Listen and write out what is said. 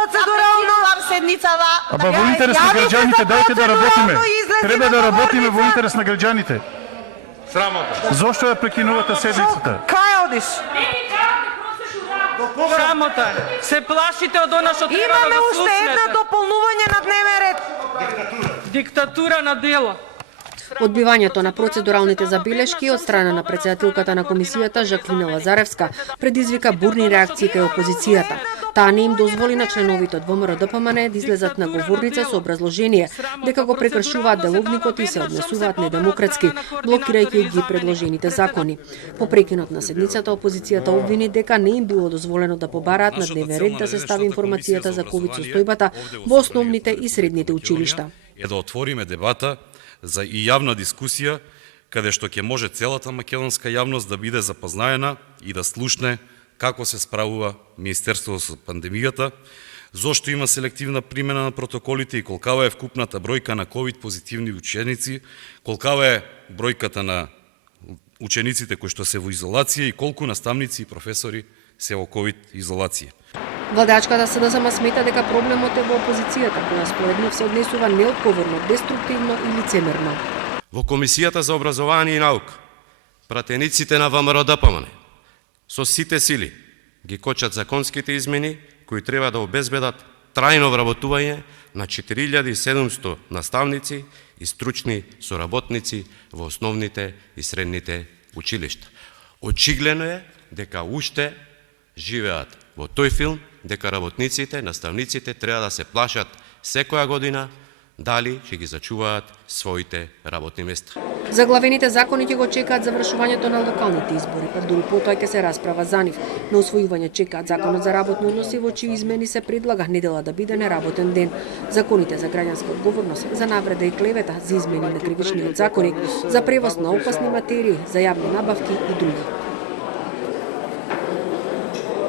процедурално седницава. Ама во интерес на граѓаните, дајте да работиме. Треба да работиме во интерес на граѓаните. Срамота. Зошто ја прекинувате седницата? Кај одиш? Срамота е. Се плашите од она што треба Имаме да го уште едно слушнете. дополнување на дневен ред. Диктатура на дело. Одбивањето на процедуралните забелешки од страна на претседателката на комисијата Жаклина Лазаревска предизвика бурни реакции кај опозицијата. Таа не им дозволи на членовите од ВМРО-ДПМН да излезат на говорница со образложение дека го прекршуваат деловникот и се однесуваат недемократски, блокирајќи ги предложените закони. По прекинот на седницата опозицијата обвини дека не им било дозволено да побараат на дневен ред да се стави информацијата за ковид состојбата во основните и средните училишта. Е да отвориме дебата за и јавна дискусија, каде што ќе може целата македонска јавност да биде запознаена и да слушне како се справува Министерството со пандемијата, зошто има селективна примена на протоколите и колкава е вкупната бројка на ковид позитивни ученици, колкава е бројката на учениците кои што се во изолација и колку наставници и професори се во ковид изолација. Владачката СДСМ смета дека проблемот е во опозицијата, која според нив се однесува неодговорно, деструктивно и лицемерно. Во Комисијата за образование и наука, пратениците на ВМРО-ДПМН со сите сили ги кочат законските измени кои треба да обезбедат трајно вработување на 4700 наставници и стручни соработници во основните и средните училишта. Очигледно е дека уште живеат во тој филм дека работниците, наставниците треба да се плашат секоја година дали ќе ги зачуваат своите работни места. Заглавените закони ќе го чекаат завршувањето на локалните избори, па дури потоа ќе се расправа за нив. На усвојување чекаат законот за работни односи, во чии измени се предлага недела да биде неработен ден. Законите за граѓанска одговорност, за навреда и клевета, за измени на кривичниот законник, за превоз на опасни материи, за јавни набавки и други.